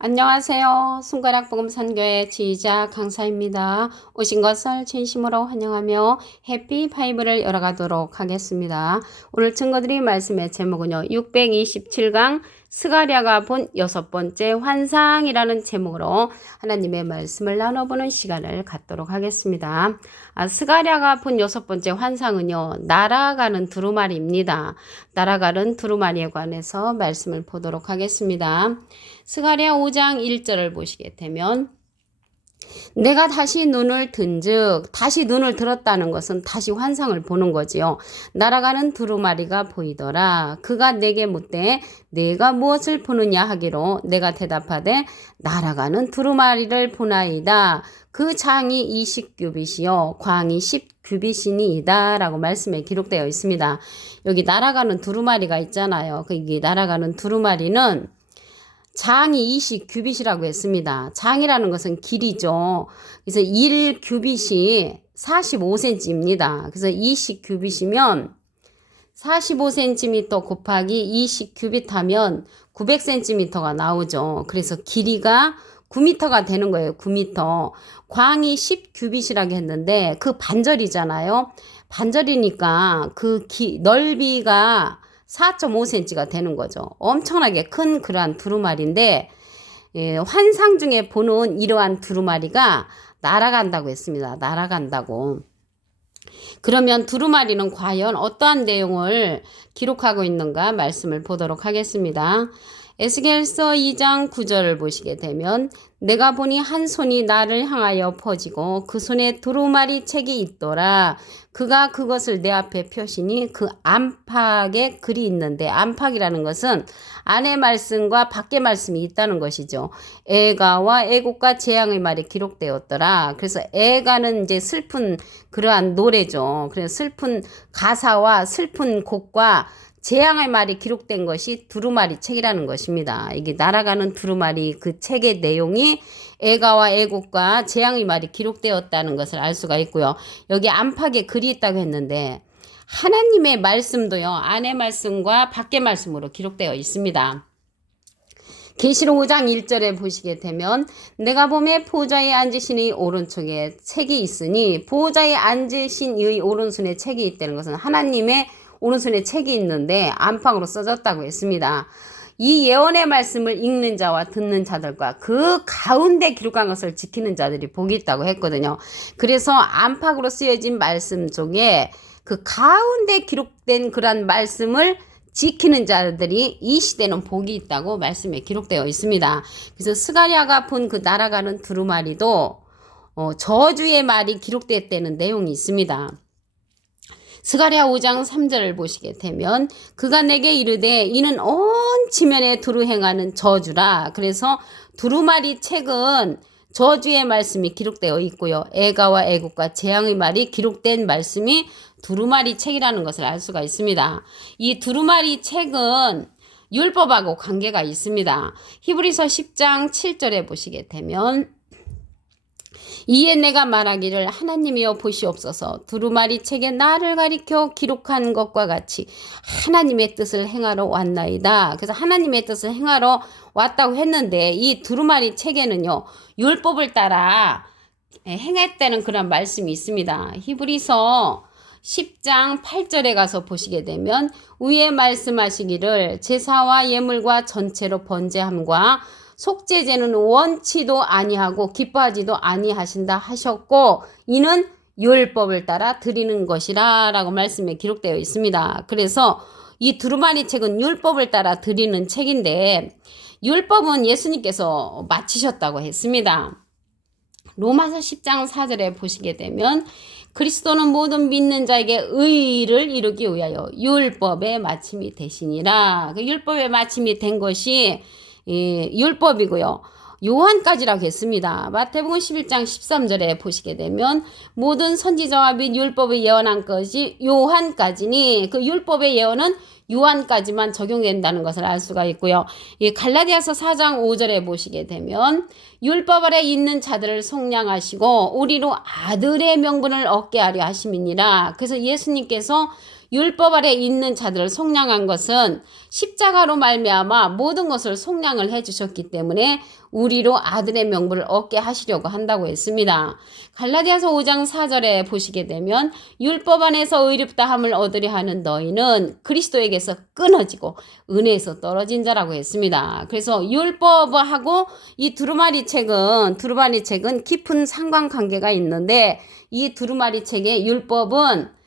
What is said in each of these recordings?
안녕하세요. 손가락 복음 선교의 지휘자 강사입니다. 오신 것을 진심으로 환영하며 해피 파이브를 열어가도록 하겠습니다. 오늘 증거드린 말씀의 제목은요. 627강 스가랴가 본 여섯 번째 환상이라는 제목으로 하나님의 말씀을 나눠보는 시간을 갖도록 하겠습니다. 아, 스가랴가 본 여섯 번째 환상은요, 날아가는 두루마리입니다. 날아가는 두루마리에 관해서 말씀을 보도록 하겠습니다. 스가랴 5장 1절을 보시게 되면 내가 다시 눈을 든즉 다시 눈을 들었다는 것은 다시 환상을 보는 거지요. 날아가는 두루마리가 보이더라. 그가 내게 묻되 내가 무엇을 보느냐 하기로 내가 대답하되 날아가는 두루마리를 보나이다. 그 장이 20규빗이요 광이 10규빗이니이다 라고 말씀에 기록되어 있습니다. 여기 날아가는 두루마리가 있잖아요. 그 이게 날아가는 두루마리는 장이 20규빗이라고 했습니다. 장이라는 것은 길이죠. 그래서 1규빗이 45cm입니다. 그래서 20규빗이면 45cm 곱하기 20규빗 하면 900cm가 나오죠. 그래서 길이가 9m가 되는 거예요. 9m. 광이 10규빗이라고 했는데 그 반절이잖아요. 반절이니까 그 기, 넓이가 4.5cm가 되는 거죠. 엄청나게 큰 그러한 두루마리인데 예, 환상 중에 보는 이러한 두루마리가 날아간다고 했습니다. 날아간다고. 그러면 두루마리는 과연 어떠한 내용을 기록하고 있는가 말씀을 보도록 하겠습니다. 에스겔서 2장 9절을 보시게 되면 내가 보니 한 손이 나를 향하여 퍼지고 그 손에 두루마리 책이 있더라. 그가 그것을 내 앞에 펴시니 그 안팎에 글이 있는데 안팎이라는 것은 안의 말씀과 밖의 말씀이 있다는 것이죠. 애가와 애곡과 재앙의 말이 기록되었더라. 그래서 애가는 이제 슬픈 그러한 노래죠. 그래서 슬픈 가사와 슬픈 곡과 재앙의 말이 기록된 것이 두루마리 책이라는 것입니다. 이게 날아가는 두루마리 그 책의 내용이 애가와 애국과 재앙의 말이 기록되었다는 것을 알 수가 있고요. 여기 안팎에 글이 있다고 했는데 하나님의 말씀도요. 안의 말씀과 밖의 말씀으로 기록되어 있습니다. 계시록 5장 1절에 보시게 되면 내가 봄에 보좌에 앉으신 이 오른쪽에 책이 있으니 보좌에 앉으신 이 오른손에 책이 있다는 것은 하나님의 오른손에 책이 있는데 안방으로 써졌다고 했습니다. 이 예언의 말씀을 읽는 자와 듣는 자들과 그 가운데 기록한 것을 지키는 자들이 복이 있다고 했거든요. 그래서 안팎으로 쓰여진 말씀 중에 그 가운데 기록된 그런 말씀을 지키는 자들이 이 시대는 복이 있다고 말씀에 기록되어 있습니다. 그래서 스가리아가 본 그 날아가는 두루마리도 어, 저주의 말이 기록됐다는 내용이 있습니다. 스가랴 5장 3절을 보시게 되면 그가 내게 이르되 이는 온 지면에 두루 행하는 저주라. 그래서 두루마리 책은 저주의 말씀이 기록되어 있고요. 애가와 애국과 재앙의 말이 기록된 말씀이 두루마리 책이라는 것을 알 수가 있습니다. 이 두루마리 책은 율법하고 관계가 있습니다. 히브리서 10장 7절에 보시게 되면 이에 내가 말하기를 하나님이여 보시옵소서 두루마리 책에 나를 가리켜 기록한 것과 같이 하나님의 뜻을 행하러 왔나이다. 그래서 하나님의 뜻을 행하러 왔다고 했는데 이 두루마리 책에는요 율법을 따라 행했다는 그런 말씀이 있습니다. 히브리서 10장 8절에 가서 보시게 되면 위에 말씀하시기를 제사와 예물과 전체로 번제함과 속죄제는 원치도 아니하고 기뻐하지도 아니하신다 하셨고 이는 율법을 따라 드리는 것이라 라고 말씀에 기록되어 있습니다. 그래서 이 두루마리 책은 율법을 따라 드리는 책인데 율법은 예수님께서 마치셨다고 했습니다. 로마서 10장 4절에 보시게 되면 그리스도는 모든 믿는 자에게 의를 이루기 위하여 율법의 마침이 되시니라. 그 율법의 마침이 된 것이 예, 율법이고요. 요한까지라고 했습니다. 마태복음 11장 13절에 보시게 되면 모든 선지자와 및 율법의 예언한 것이 요한까지니 그 율법의 예언은 요한까지만 적용된다는 것을 알 수가 있고요. 이 갈라디아서 4장 5절에 보시게 되면 율법 아래 있는 자들을 속량하시고 우리로 아들의 명분을 얻게 하려 하심이니라. 그래서 예수님께서 율법 아래 있는 자들을 속량한 것은 십자가로 말미암아 모든 것을 속량을 해 주셨기 때문에 우리로 아들의 명분을 얻게 하시려고 한다고 했습니다. 갈라디아서 5장 4절에 보시게 되면 율법 안에서 의롭다 함을 얻으려 하는 너희는 그리스도에게서 끊어지고 은혜에서 떨어진 자라고 했습니다. 그래서 율법하고 이 두루마리 책은 두루마리 책은 깊은 상관관계가 있는데 이 두루마리 책의 율법은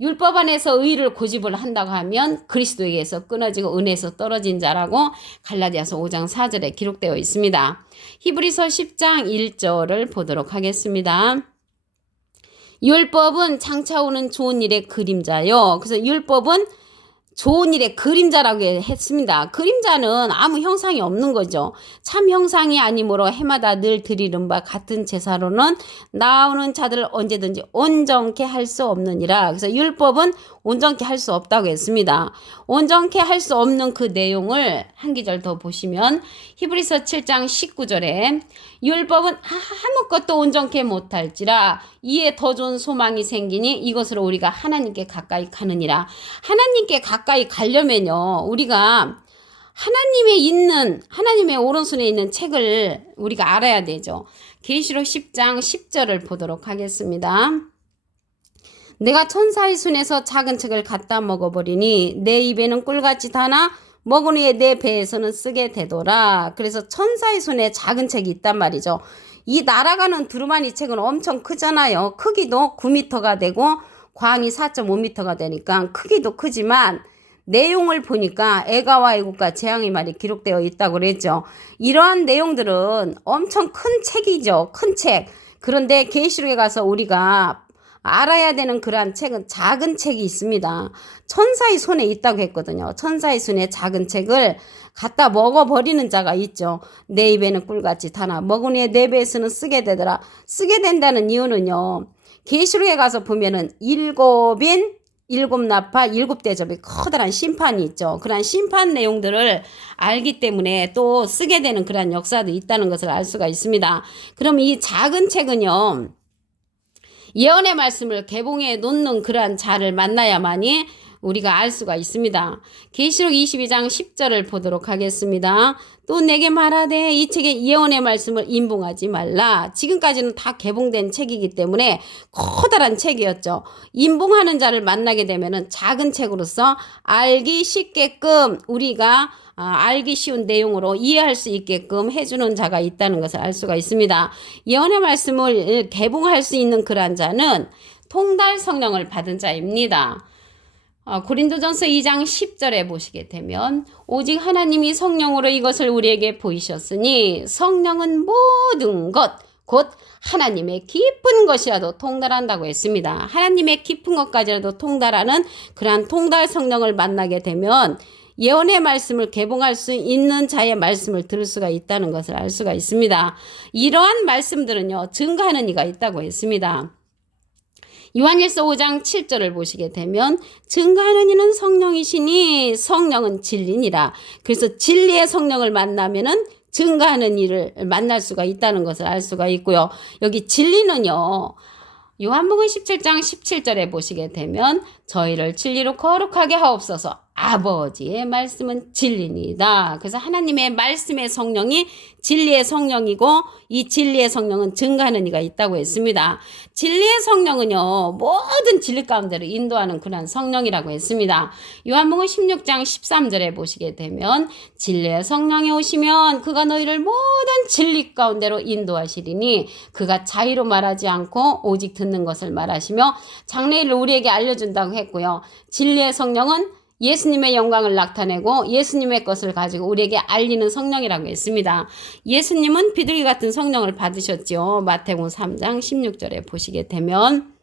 율법 안에서 의를 고집을 한다고 하면 그리스도에게서 끊어지고 은혜에서 떨어진 자라고 갈라디아서 5장 4절에 기록되어 있습니다. 히브리서 10장 1절을 보도록 하겠습니다. 율법은 장차 오는 좋은 일의 그림자요. 그래서 율법은 좋은 일의 그림자라고 했습니다. 그림자는 아무 형상이 없는 거죠. 참 형상이 아니므로 해마다 늘 드리는 바 같은 제사로는 나오는 자들을 언제든지 온전케 할 수 없느니라. 그래서 율법은 온전케 할 수 없다고 했습니다. 온전케 할 수 없는 그 내용을 한 기절 더 보시면 히브리서 7장 19절에 율법은 아무것도 온전케 못할지라 이에 더 좋은 소망이 생기니 이것으로 우리가 하나님께 가까이 가느니라. 하나님께 가까이 가려면요. 우리가 하나님의 있는 하나님의 오른손에 있는 책을 우리가 알아야 되죠. 계시록 10장 10절을 보도록 하겠습니다. 내가 천사의 손에서 작은 책을 갖다 먹어버리니 내 입에는 꿀같이 다나 먹은 후에 내 배에서는 쓰게 되더라. 그래서 천사의 손에 작은 책이 있단 말이죠. 이 날아가는 두루마리 책은 엄청 크잖아요. 크기도 9m가 되고 광이 4.5m가 되니까 크기도 크지만 내용을 보니까 애가와 애국과 재앙의 말이 기록되어 있다고 그랬죠. 이러한 내용들은 엄청 큰 책이죠. 큰 책. 그런데 계시록에 가서 우리가 알아야 되는 그러한 책은 작은 책이 있습니다. 천사의 손에 있다고 했거든요. 천사의 손에 작은 책을 갖다 먹어버리는 자가 있죠. 내 입에는 꿀같이 타나 먹은 후에 내 배에서는 쓰게 되더라. 쓰게 된다는 이유는요. 계시록에 가서 보면은 일곱인 일곱 나파, 일곱 대접이 커다란 심판이 있죠. 그러한 심판 내용들을 알기 때문에 또 쓰게 되는 그러한 역사도 있다는 것을 알 수가 있습니다. 그럼 이 작은 책은요. 예언의 말씀을 개봉해 놓는 그러한 자를 만나야만이 우리가 알 수가 있습니다. 계시록 22장 10절을 보도록 하겠습니다. 또 내게 말하되 이 책의 예언의 말씀을 인봉하지 말라. 지금까지는 다 개봉된 책이기 때문에 커다란 책이었죠. 인봉하는 자를 만나게 되면은 작은 책으로서 알기 쉽게끔 우리가 아, 알기 쉬운 내용으로 이해할 수 있게끔 해주는 자가 있다는 것을 알 수가 있습니다. 예언의 말씀을 개봉할 수 있는 그러한 자는 통달 성령을 받은 자입니다. 어, 고린도전서 2장 10절에 보시게 되면 오직 하나님이 성령으로 이것을 우리에게 보이셨으니 성령은 모든 것 곧 하나님의 깊은 것이라도 통달한다고 했습니다. 하나님의 깊은 것까지라도 통달하는 그러한 통달 성령을 만나게 되면 예언의 말씀을 개봉할 수 있는 자의 말씀을 들을 수가 있다는 것을 알 수가 있습니다. 이러한 말씀들은요, 증거하는 이가 있다고 했습니다. 요한일서 5장 7절을 보시게 되면 증거하는 이는 성령이시니 성령은 진리니라. 그래서 진리의 성령을 만나면은 증거하는 일을 만날 수가 있다는 것을 알 수가 있고요. 여기 진리는요. 요한복음 17장 17절에 보시게 되면 저희를 진리로 거룩하게 하옵소서 아버지의 말씀은 진리니다. 그래서 하나님의 말씀의 성령이 진리의 성령이고 이 진리의 성령은 증가하는 이가 있다고 했습니다. 진리의 성령은요 모든 진리 가운데로 인도하는 그런 성령이라고 했습니다. 요한복음 16장 13절에 보시게 되면 진리의 성령이 오시면 그가 너희를 모든 진리 가운데로 인도하시리니 그가 자의로 말하지 않고 오직 듣는 것을 말하시며 장래일을 우리에게 알려준다고 했고요. 진리의 성령은 예수님의 영광을 나타내고 예수님의 것을 가지고 우리에게 알리는 성령이라고 했습니다. 예수님은 비둘기 같은 성령을 받으셨죠. 마태복음 3장 16절에 보시게 되면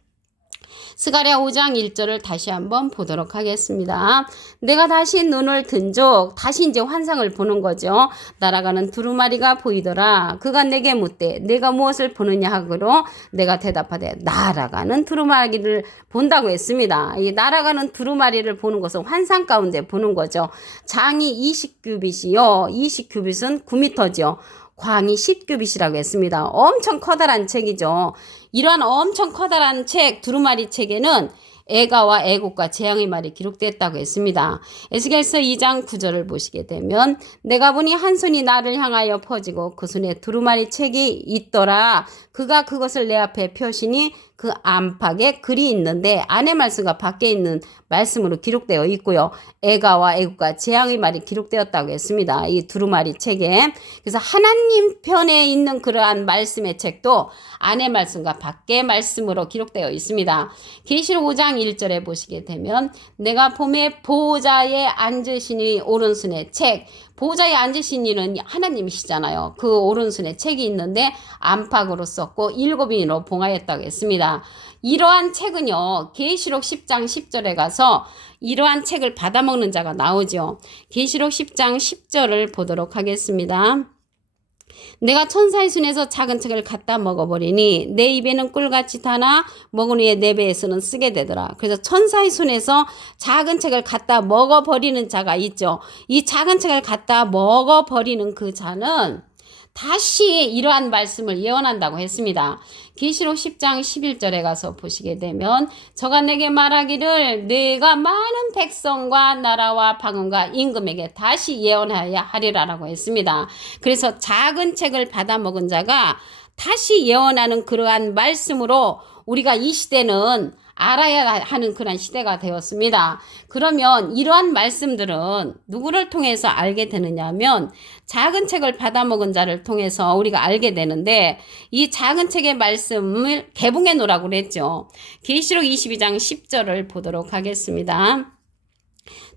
스가랴 5장 1절을 다시 한번 보도록 하겠습니다. 내가 다시 눈을 든 적 다시 이제 환상을 보는 거죠. 날아가는 두루마리가 보이더라. 그가 내게 묻되 내가 무엇을 보느냐 하고로 내가 대답하되 날아가는 두루마리를 본다고 했습니다. 이 날아가는 두루마리를 보는 것은 환상 가운데 보는 거죠. 장이 20규빗이요. 20규빗은 9m죠. 광이 10규빗이라고 했습니다. 엄청 커다란 책이죠. 이러한 엄청 커다란 책, 두루마리 책에는 애가와 애국과 재앙의 말이 기록됐다고 했습니다. 에스겔서 2장 9절을 보시게 되면 내가 보니 한 손이 나를 향하여 퍼지고 그 손에 두루마리 책이 있더라. 그가 그것을 내 앞에 펴시니 그 안팎에 글이 있는데 안의 말씀과 밖에 있는 말씀으로 기록되어 있고요. 애가와 애국과 재앙의 말이 기록되었다고 했습니다. 이 두루마리 책에. 그래서 하나님 편에 있는 그러한 말씀의 책도 안의 말씀과 밖의 말씀으로 기록되어 있습니다. 계시록 5장 1절에 보시게 되면 내가 봄에 보호자에 앉으시니 오른손에 책 보호자에 앉으신 이는 하나님이시잖아요. 그 오른손에 책이 있는데 안팎으로 썼고 일곱 인으로 봉하였다고 했습니다. 이러한 책은요. 계시록 10장 10절에 가서 이러한 책을 받아먹는 자가 나오죠. 계시록 10장 10절을 보도록 하겠습니다. 내가 천사의 손에서 작은 책을 갖다 먹어버리니 내 입에는 꿀같이 타나 먹은 후에 내 배에서는 쓰게 되더라. 그래서 천사의 손에서 작은 책을 갖다 먹어버리는 자가 있죠. 이 작은 책을 갖다 먹어버리는 그 자는 다시 이러한 말씀을 예언한다고 했습니다. 계시록 10장 11절에 가서 보시게 되면 저가 내게 말하기를 내가 많은 백성과 나라와 방언과 임금에게 다시 예언하여 하리라라고 했습니다. 그래서 작은 책을 받아 먹은 자가 다시 예언하는 그러한 말씀으로 우리가 이 시대는 알아야 하는 그런 시대가 되었습니다. 그러면 이러한 말씀들은 누구를 통해서 알게 되느냐면 작은 책을 받아먹은 자를 통해서 우리가 알게 되는데 이 작은 책의 말씀을 개봉해 놓으라고 그랬죠. 계시록 22장 10절을 보도록 하겠습니다.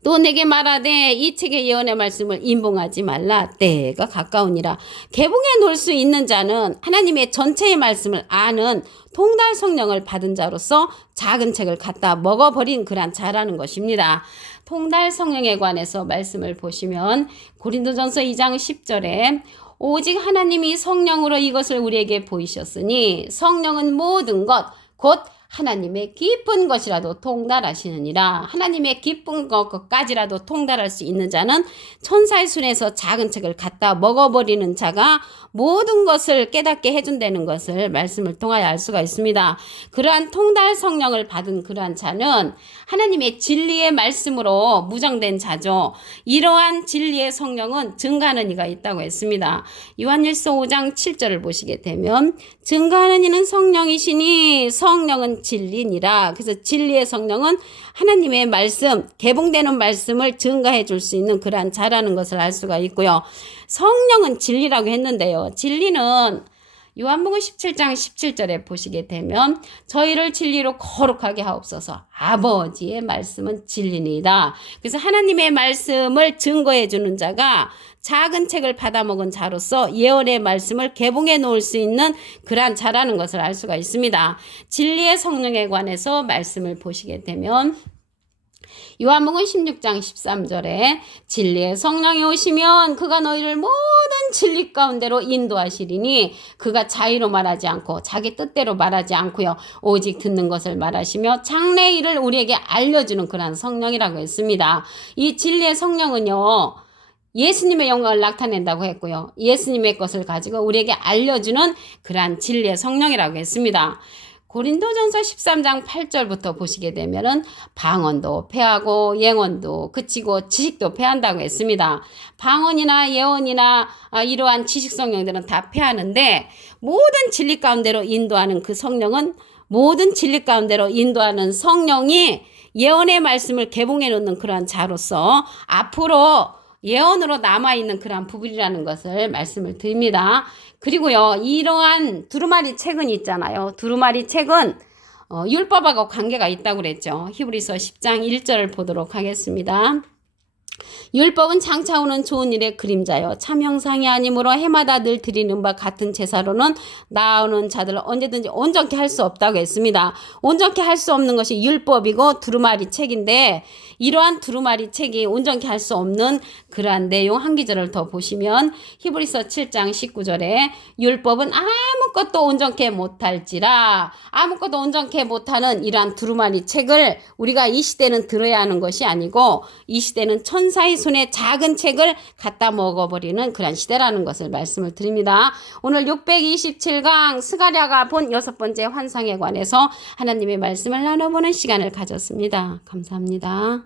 또 내게 말하되 이 책의 예언의 말씀을 인봉하지 말라 때가 가까우니라 개봉해 놓을 수 있는 자는 하나님의 전체의 말씀을 아는 통달 성령을 받은 자로서 작은 책을 갖다 먹어버린 그란 자라는 것입니다. 통달 성령에 관해서 말씀을 보시면 고린도전서 2장 10절에 오직 하나님이 성령으로 이것을 우리에게 보이셨으니 성령은 모든 것 곧 하나님의 깊은 것이라도 통달하시느니라 하나님의 깊은 것까지라도 통달할 수 있는 자는 천사의 손에서 작은 책을 갖다 먹어버리는 자가 모든 것을 깨닫게 해준다는 것을 말씀을 통하여 알 수가 있습니다. 그러한 통달 성령을 받은 그러한 자는 하나님의 진리의 말씀으로 무정된 자죠. 이러한 진리의 성령은 증가하는 이가 있다고 했습니다. 요한일서 5장 7절을 보시게 되면 증가하는 이는 성령이시니 성령은 진리니라. 그래서 진리의 성령은 하나님의 말씀, 개봉되는 말씀을 증가해 줄 수 있는 그러한 자라는 것을 알 수가 있고요. 성령은 진리라고 했는데요. 진리는 요한복음 17장 17절에 보시게 되면 저희를 진리로 거룩하게 하옵소서. 아버지의 말씀은 진리니다. 그래서 하나님의 말씀을 증거해 주는 자가 작은 책을 받아먹은 자로서 예언의 말씀을 개봉해 놓을 수 있는 그러한 자라는 것을 알 수가 있습니다. 진리의 성령에 관해서 말씀을 보시게 되면 요한복음 16장 13절에 진리의 성령이 오시면 그가 너희를 모든 진리 가운데로 인도하시리니 그가 자의로 말하지 않고 자기 뜻대로 말하지 않고요. 오직 듣는 것을 말하시며 장래 일을 우리에게 알려주는 그러한 성령이라고 했습니다. 이 진리의 성령은요. 예수님의 영광을 나타낸다고 했고요. 예수님의 것을 가지고 우리에게 알려주는 그러한 진리의 성령이라고 했습니다. 고린도전서 13장 8절부터 보시게 되면은 방언도 패하고 예언도 그치고 지식도 패한다고 했습니다. 방언이나 예언이나 아, 이러한 지식 성령들은 다 패하는데 모든 진리 가운데로 인도하는 그 성령은 모든 진리 가운데로 인도하는 성령이 예언의 말씀을 개봉해 놓는 그러한 자로서 앞으로 예언으로 남아있는 그러한 부분이라는 것을 말씀을 드립니다. 그리고요, 이러한 두루마리 책은 있잖아요. 두루마리 책은 어, 율법하고 관계가 있다고 그랬죠. 히브리서 10장 1절을 보도록 하겠습니다. 율법은 장차 오는 좋은 일의 그림자요. 참 형상이 아니므로 해마다 늘 드리는 바 같은 제사로는 나오는 자들을 언제든지 온전케 할 수 없다고 했습니다. 온전케 할 수 없는 것이 율법이고 두루마리 책인데 이러한 두루마리 책이 온전케 할 수 없는 그러한 내용 한 기절을 더 보시면 히브리서 7장 19절에 율법은 아무것도 온전케 못할지라 아무것도 온전케 못하는 이러한 두루마리 책을 우리가 이 시대는 들어야 하는 것이 아니고 이 시대는 천 천사의 손에 작은 책을 갖다 먹어버리는 그런 시대라는 것을 말씀을 드립니다. 오늘 627강 스가랴가 본 여섯 번째 환상에 관해서 하나님의 말씀을 나눠보는 시간을 가졌습니다. 감사합니다.